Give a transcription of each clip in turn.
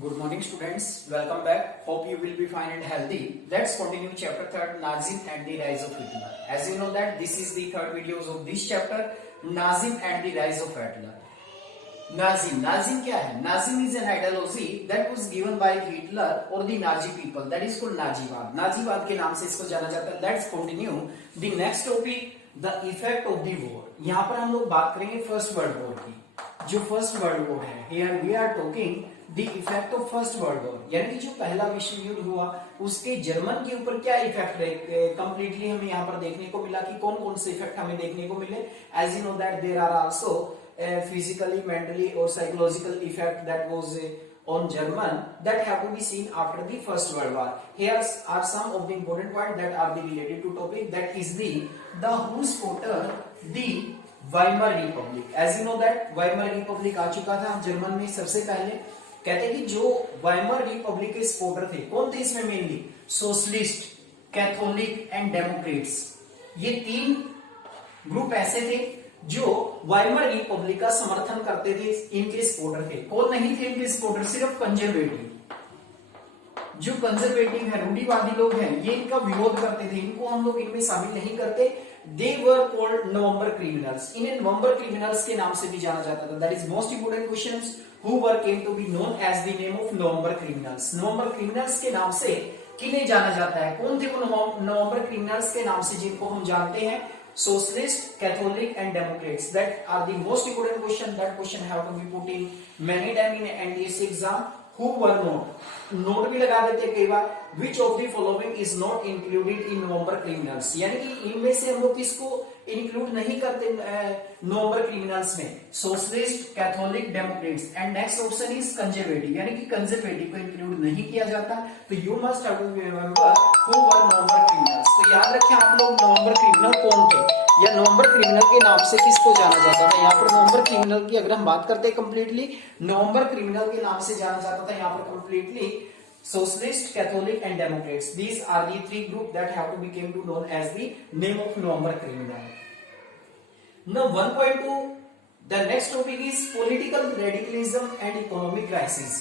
Good morning students, welcome back. Hope you will be fine and healthy. Let's continue chapter 3rd, Nazim and the rise of Hitler. As you know that this is the third videos of this chapter, Nazim and the rise of Hitler. Nazim क्या है? Nazim is an ideology that was given by Hitler or the Nazi people. That is called Naziवाद. नाजीवाद के नाम से इसको जाना जाता है. Let's continue the next topic, the effect of the war. यहाँ पर हम लोग बात करेंगे फर्स्ट वर्ल्ड वॉर की. जो फर्स्ट वर्ल्ड वॉर है, here we are talking the effect of first world war, यानी कि जो पहला विश्व युद्ध हुआ उसके जर्मन के ऊपर क्या इफेक्ट रहे. कंप्लीटली हमें यहाँ पर देखने को मिला कि कौन कौन से इफेक्ट हमें देखने को मिले. As you know that there are also physically, mentally और psychological effect that was on German that have to be seen after the First World War. Here are some of the important points that are related to topic, that is the who supported the Weimar Republic. As you know that Weimar Republic आ चुका था German में सबसे पहले. कहते हैं कि जो Weimar Republic के सपोर्टर थे, कौन थे इसमें mainly? Socialist, Catholic and Democrats. ये तीन ग्रुप ऐसे थे जो वाइमर रिपब्लिक का समर्थन करते थे. इनके सपोर्टर थे. कौन नहीं थे इनके सपोर्टर? सिर्फ कंजर्वेटिव. जो कंजर्वेटिव है, रूढ़िवादी लोग हैं, ये इनका विरोध करते थे. इनको हम लोग इनमें शामिल नहीं करते. They were called November criminals. इन्हें नवंबर क्रिमिनल्स के नाम से भी जाना जाता था. That is most important questions. Who were came to be known as the name of November criminals. November criminals के नाम से किन्हें जाना जाता है? कौन थे वो नवंबर क्रिमिनल्स के नाम से जिनको हम जानते हैं? Socialist, Catholic and Democrats. That are the most important question. That question have to be put in many time in NDSC exam. Who were not? Note भी लगा देते कई बार. Which of the following is not included in November criminals. यानी कि इनमें से हम लोग किसको इंक्लूड नहीं करते नवंबर क्रिमिनल्स में? Socialist, Catholic, Democrats. And next option is conservative, यानी कि कंजर्वेटिव को इंक्लूड नहीं किया जाता. तो you must have to remember who were November criminals. तो याद रखें आप लोग नवंबर क्रिमिनल कौन थे, या नवंबर क्रिमिनल के नाम से किसको जाना जाता था. यहाँ पर नवंबर क्रिमिनल की अगर हम बात करते हैं कंप्लीटली, नवंबर क्रिमिनल के नाम से जाना जाता था यहाँ पर completely Socialist, Catholic and Democrats. These are the three groups that have to become to known as the name of November criminal. Now 1.2, the next topic is political radicalism and economic crisis.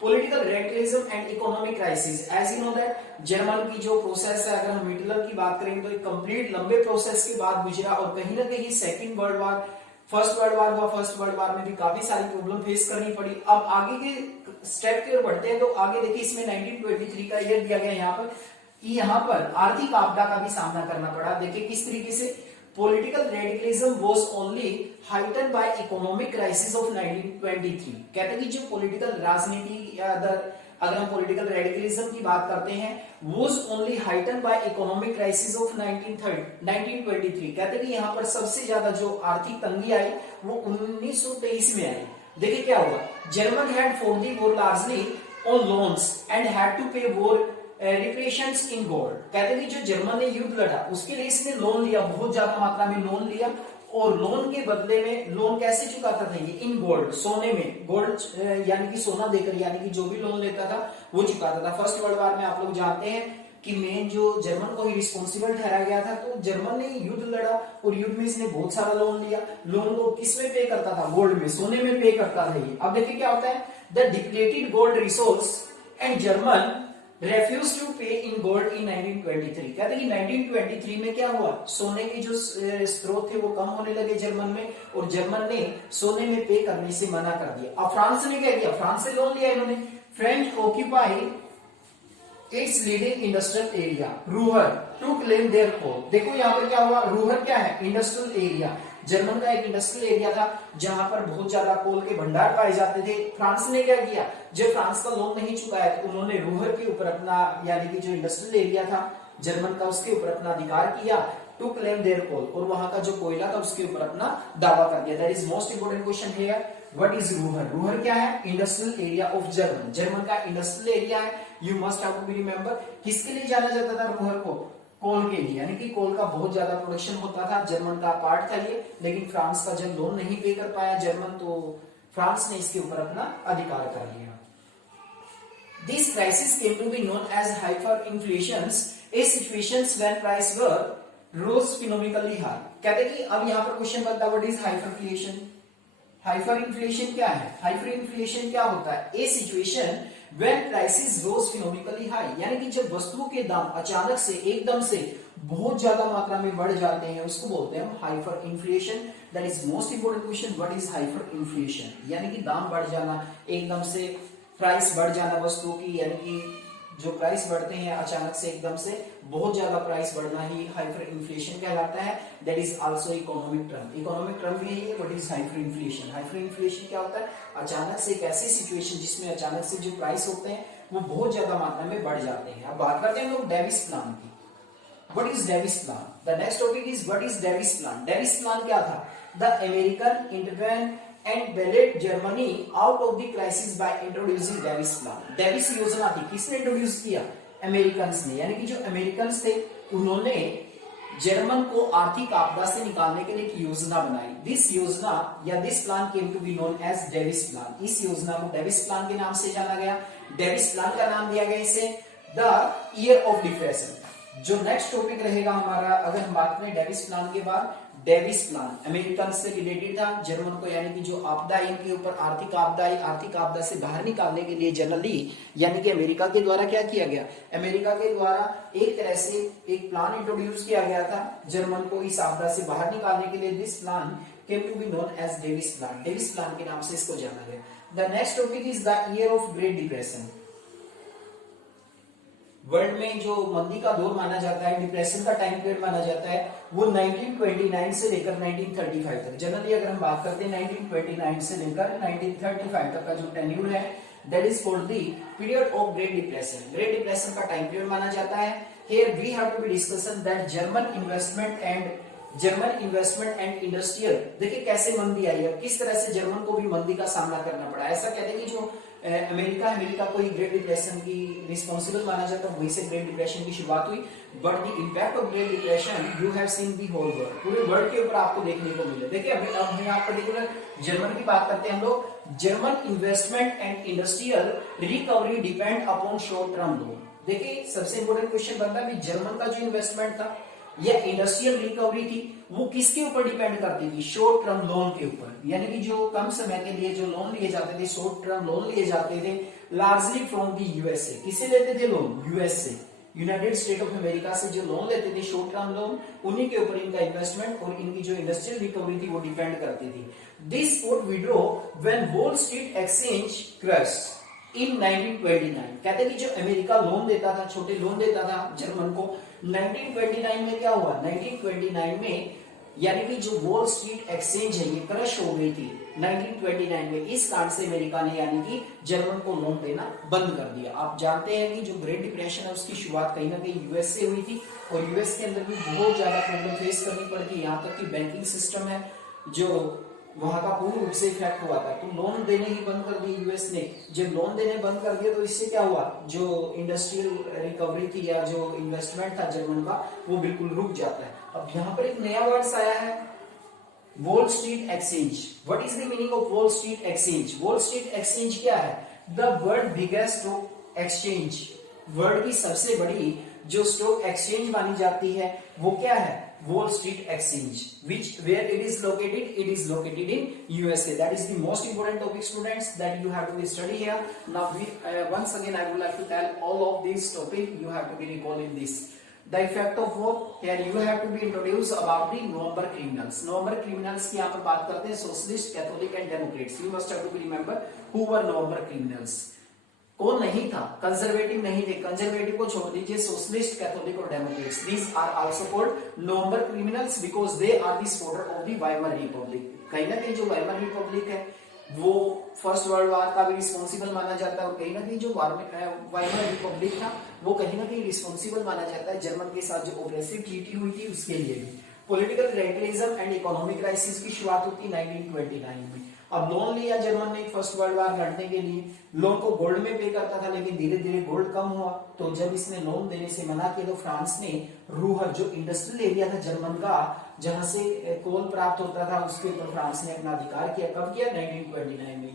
Political radicalism and economic crisis. As you know that German की जो process है, अगर हम Hitler की बात करें तो एक कंप्लीट लंबे प्रोसेस के बाद गुजरा और कहीं ना कहीं second world war, first world war हुआ. फर्स्ट वर्ल्ड वॉर में भी काफी सारी प्रॉब्लम फेस करनी पड़ी. अब आगे के स्टेप की ओर बढ़ते हैं तो आगे देखिए इसमें 1923 का ईयर दिया गया यहाँ पर. यहाँ पर आर्थिक आपदा का भी सामना करना पड़ा. देखिए किस तरीके से. Political radicalism was only heightened by economic crisis of 1923. कहते हैं कि जो पॉलिटिकल राजनीति या अगर हम पॉलिटिकल रेडिकलिज्म की बात करते हैं, was only heightened by economic crisis of 1923. कहते हैं कि यहाँ पर सबसे ज्यादा जो आर्थिक तंगी आई वो 1923 में आई. देखिए क्या हुआ. German had for the war largely on loans and had to pay war reparations in gold. कहते हैं कि जो जर्मन ने युद्ध लड़ा उसके लिए इसने लोन लिया, बहुत ज्यादा मात्रा में लोन लिया, और लोन के बदले में लोन कैसे चुकाता था ये? इन गोल्ड, सोने में. गोल्ड यानी कि सोना देकर, यानी कि जो भी लोन लेता था वो चुकाता था. फर्स्ट वर्ल्ड वॉर में आप लोग जानते हैं कि मेन जो जर्मन को ही रिस्पॉन्सिबल ठहराया गया था. तो जर्मन ने युद्ध लड़ा और युद्ध में इसने बहुत सारा लोन लिया. लोन को किस में पे करता था? गोल्ड में, सोने में पे करता था ये. अब देखिए क्या होता है. The depleted gold resource and German refused to pay in gold in 1923. कहते हैं कि 1923 में क्या हुआ, सोने के जो स्रोत थे वो कम होने लगे जर्मन में, और जर्मन ने सोने में पे करने से मना कर दिया. अब फ्रांस ने क्या किया? फ्रांस से लोन लिया इन्होंने. French occupy its leading industrial area Ruhr to claim their coal. देखो यहाँ पर क्या हुआ. रूहर क्या है? Industrial area. जर्मन का एक इंडस्ट्रियल एरिया था जहां पर बहुत ज्यादा कोल के भंडार पाए जाते थे. फ्रांस ने क्या किया? जब फ्रांस का लोन नहीं चुकाया तो उन्होंने रूहर के ऊपर अपना, यानी कि जो इंडस्ट्रियल एरिया था जर्मन का, उसके ऊपर अपना अधिकार किया. टू क्लेम देयर कोल, और वहां का जो कोयला था उसके ऊपर अपना दावा कर दिया. That is most important question here. What is Ruhr? Ruhr क्या है? Industrial area of German. German का इंडस्ट्रियल एरिया है. You must have to be remember. किसके लिए जाना जाता था रूहर को? कोल के लिए, यानी कि कोल का बहुत ज्यादा प्रोडक्शन होता था. जर्मन का पार्ट था ये, लेकिन फ्रांस का जब लोन नहीं पे कर पाया जर्मन, तो फ्रांस ने इसके ऊपर अपना अधिकार कर लिया. This crisis came to be known as hyperinflations, a situations when price were rose phenomenally high. कहते हैं कि अब यहाँ पर क्वेश्चन बनता है what is hyperinflation. Hyper inflation क्या है? हाइपर इन्फ्लेशन क्या होता है? A situation when prices rose phenomenally high, यानी कि जब वस्तुओं के दाम अचानक से एकदम से बहुत ज्यादा मात्रा में बढ़ जाते हैं, उसको बोलते हैं hyper inflation. That is most important question, what is hyper inflation? यानी कि दाम बढ़ जाना, एकदम से प्राइस बढ़ जाना वस्तुओं की, यानी कि जो प्राइस बढ़ते हैं अचानक से एकदम से बहुत ज्यादा प्राइस बढ़ना ही हाइपर इन्फ्लेशन कहलाता है। That is also economic term, economic term भी है। What is hyper inflation? Hyper inflation क्या होता है? अचानक से एक ऐसी सिचुएशन जिसमें अचानक से जो प्राइस होते हैं वो बहुत ज्यादा मात्रा में बढ़ जाते हैं। अब बात करते हैं हम लोग डेविस प्लान की। What is Davis plan? The next topic is what is Davis plan? Davis plan क्या था? The American intervene and ballot Germany out of the crisis by introducing Davis plan. Davis योजना थी, किसने introduce किया? Americans ने, यानी कि जो अमेरिकन्स थे उन्होंने जर्मन को आर्थिक आपदा से निकालने के लिए एक योजना बनाई। दिस योजना या this plan came to be known as Davis plan. इस योजना को डेविस प्लान के नाम से जाना गया। डेविस प्लान का नाम दिया गया इसे द ईयर ऑफ डिप्रेशन। जो नेक्स्ट टॉपिक रहेगा हमारा, अगर हम बात करें डेविस प्लान के बाद, डेविस प्लान अमेरिकन से रिलेटेड था। जर्मन को यानी कि जो आपदा इनके ऊपर आर्थिक आपदा आई, आर्थिक आपदा से बाहर निकालने के लिए जनरली यानी कि अमेरिका के द्वारा क्या किया गया? अमेरिका के द्वारा एक तरह से एक प्लान इंट्रोड्यूस किया गया था जर्मन को इस आपदा से बाहर निकालने के लिए। This plan came to be known as Davis plan. Davis plan के नाम से इसको जाना गया। The next topic is the year of great depression. World में जो मंदी का दौर माना जाता है, डिप्रेशन का टाइम पीरियड माना जाता है, वो 1929 से लेकर 1935 तक। जनरली अगर हम बात करते हैं 1929 से लेकर 1935 तक का जो टेन्यूर है, that is called the period of great depression. Great depression का टाइम पीरियड माना जाता है। Here we have to be discussion that German investment and industrial. देखिए कैसे मंदी आई है, किस तरह से जर्मन को भी मंदी का सामना करना पड़ा। ऐसा कहते हैं कि जो अमेरिका को ही ग्रेट डिप्रेशन की रिस्पॉन्सिबल माना जाता है, वहीं से ग्रेट डिप्रेशन की शुरुआत हुई। But the impact of great depression you have seen the whole world, पूरे वर्ल्ड के ऊपर आपको देखने को मिले। देखिए अभी अब हम यहाँ पर्टिकुलर जर्मन की बात करते हैं हम लोग। German investment and industrial recovery depend upon short term loan. देखिए सबसे इंपोर्टेंट क्वेश्चन बनता है जर्मन का जो इन्वेस्टमेंट था या इंडस्ट्रियल रिकवरी थी वो किसके ऊपर डिपेंड करती थी? शॉर्ट टर्म लोन के ऊपर, यानी कि जो कम समय के लिए जो लोन लिए जाते थे, शॉर्ट टर्म लोन लिए जाते थे, लार्जली फ्रॉम द यूएसए। किसे लेते थे लोन? यूएस से, यूनाइटेड स्टेट ऑफ अमेरिका से जो लोन लेते थे शॉर्ट टर्म लोन, उन्हीं के ऊपर इनका इन्वेस्टमेंट और इनकी जो इंडस्ट्रियल रिकवरी थी वो डिपेंड करती थी। This would withdraw when Wall Street exchange crashed in 1929। कहते हैं कि जो अमेरिका लोन देता था, छोटे लोन देता था जर्मन को, 1929 में क्या हुआ? 1929 में यानी कि जो वॉल स्ट्रीट एक्सचेंज है ये क्रश हो गई थी 1929 में। इस कारण से अमेरिका ने यानी कि जर्मन को लोन देना बंद कर दिया। आप जानते हैं कि जो ग्रेट डिप्रेशन है उसकी शुरुआत कहीं ना कहीं यूएस से हुई थी और यूएस के अंदर भी बहुत ज्यादा प्रॉब्लम फेस करनी पड़ती है। यहाँ तक कि बैंकिंग सिस्टम है जो वहां का पूर्ण रूप से इफेक्ट हुआ था। तो लोन देने ही बंद कर दिए यूएस ने। जब लोन देने बंद कर दिया तो इससे क्या हुआ? जो इंडस्ट्रियल रिकवरी थी या जो इन्वेस्टमेंट था जर्मन का वो बिल्कुल रुक जाता है। अब यहाँ पर एक नया वर्ड्स आया है, wall Street exchange. What is the meaning of wall Street exchange? Wall Street exchange क्या है? The world biggest stock exchange. World की सबसे बड़ी जो स्टॉक एक्सचेंज मानी जाती है वो क्या है? Wall Street Exchange, where it is located? It is located in USA. That is the most important topic, students, that you have to study here. Now, once again, I would like to tell all of these topic you have to be recalling this. The effect of war. Here you have to be introduced about the November criminals. November criminals की यहाँ पर बात करते हैं socialist, Catholic and Democrats. You must have to be remember who were November criminals. कौन नहीं था? Conservative नहीं थे, कंजर्वेटिव को छोड़ दीजिए, सोशलिस्ट, कैथोलिक और Democrats. These are also called November criminals because they are the supporter of the Weimar republic. कहीं ना कहीं जो वाइमर रिपब्लिक है वो फर्स्ट वर्ल्ड वॉर का भी रिस्पॉन्सिबल माना जाता है और कहीं ना कहीं जो वाइमर रिपब्लिक था वो कहीं ना कहीं रिस्पॉन्सिबल माना जाता है जर्मन के साथ जो ऑपरेसिव ट्रीटी हुई थी उसके लिए भी। Political radicalism and economic crisis की शुरुआत होती है 1929 में। अब लोन लिया जर्मन ने फर्स्ट वर्ल्ड वॉर लड़ने के लिए, लोन को गोल्ड में पे करता था लेकिन धीरे धीरे गोल्ड कम हुआ, तो जब इसने लोन देने से मना किया तो फ्रांस ने रूहर जो इंडस्ट्रियल एरिया था जर्मन का जहां से कोल प्राप्त होता था उसके ऊपर फ्रांस ने अपना अधिकार किया। कब किया? 1929 में।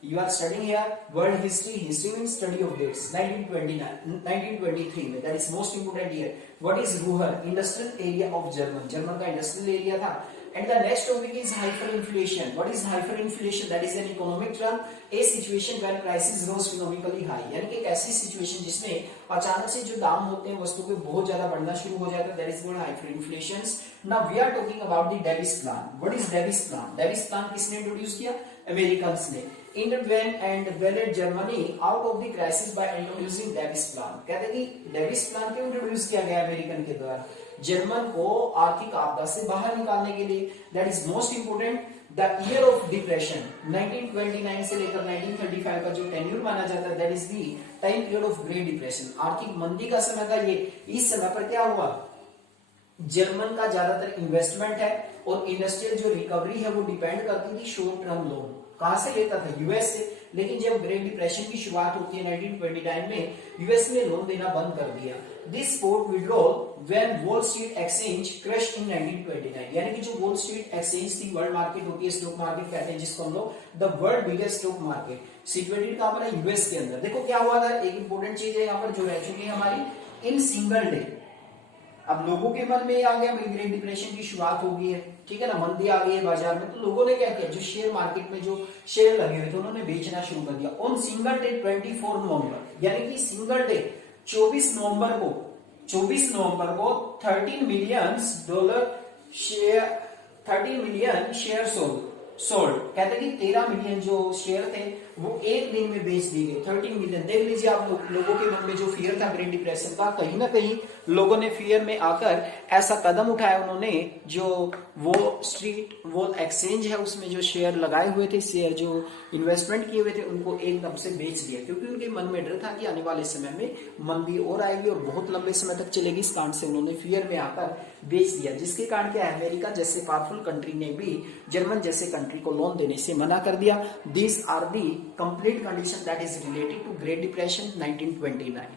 You are studying here world history. History means study of dates. 1923 में, that is most important year. What is Ruhr? Industrial area of German. German का industrial area था And the next topic is hyperinflation. What is hyperinflation? That is an economic term, a situation where prices rose phenomenally high. यानी कि एक ऐसी situation जिसमें अचानक से जो दाम होते हैं वस्तु के बहुत ज्यादा बढ़ना शुरू हो जाता है, that is called hyperinflation. Now we are talking about the Davis plan. What is Davis plan? Davis plan किसने इंट्रोड्यूस किया? अमेरिकन्स ने. Intervene and bailed Germany out of the crisis by introducing Davis plan. कहते हैं कि Davis plan क्यों introduce किया गया American के द्वारा? जर्मन को आर्थिक आपदा से बाहर निकालने के लिए. That is most important. The year of depression 1929 से लेकर 1935 का जो टेन्यूर माना जाता है, that is the time period of great depression. आर्थिक मंदी का समय था ये. इस समय पर क्या हुआ? जर्मन का ज्यादातर इन्वेस्टमेंट है और इंडस्ट्रियल जो रिकवरी है वो डिपेंड करती थी शॉर्ट टर्म लोन. कहां से लेता था? यूएस से. लेकिन जब ग्रेट डिप्रेशन की शुरुआत होती है 1929 में, यूएस ने लोन देना बंद कर दिया. This sport withdrawal when Wall Street exchange crush इन 1929. यानी कि जो वॉल स्ट्रीट एक्सचेंज थी, वर्ल्ड मार्केट होती है, स्टॉक मार्केट कहते हैं जिसको हम लोग, the world biggest stock market, situated कहां पर है? यूएस के अंदर. देखो क्या हुआ था, एक इंपॉर्टेंट चीज है यहाँ पर जो रह चुकी है हमारी, इन सिंगल डे. अब लोगों के मन में आ गया भाई ग्रेट डिप्रेशन की शुरुआत हो गई है, ठीक है ना, मंदी आ गई है बाजार में, तो लोगों ने क्या किया, जो शेयर मार्केट में जो शेयर लगे हुए थे उन्होंने बेचना शुरू कर दिया. ऑन सिंगल डे 24 नवंबर, यानी कि सिंगल डे 24 नवंबर को 13 मिलियन शेयर सोल्ड. कहते हैं कि 13 मिलियन जो शेयर थे वो एक दिन में बेच दिए गए. 13 मिलियन. देख लीजिए आप लोगों के मन में जो फियर था ग्रेट डिप्रेशन का, कहीं ना कहीं लोगों ने फियर में आकर ऐसा कदम उठाया. उन्होंने जो वॉल एक्सचेंज है उसमें जो शेयर लगाए हुए थे, शेयर जो इन्वेस्टमेंट किए हुए थे, उनको एकदम से बेच दिया, क्योंकि उनके मन में डर था कि आने वाले समय में मंदी और आएगी और बहुत लंबे समय तक चलेगी. इस कारण से उन्होंने फियर में आकर बेच दिया, जिसके कारण क्या है, अमेरिका जैसे पावरफुल कंट्री ने भी जर्मन जैसे कंट्री को लोन देने से मना कर दिया. These are the complete condition that is related to Great Depression 1929.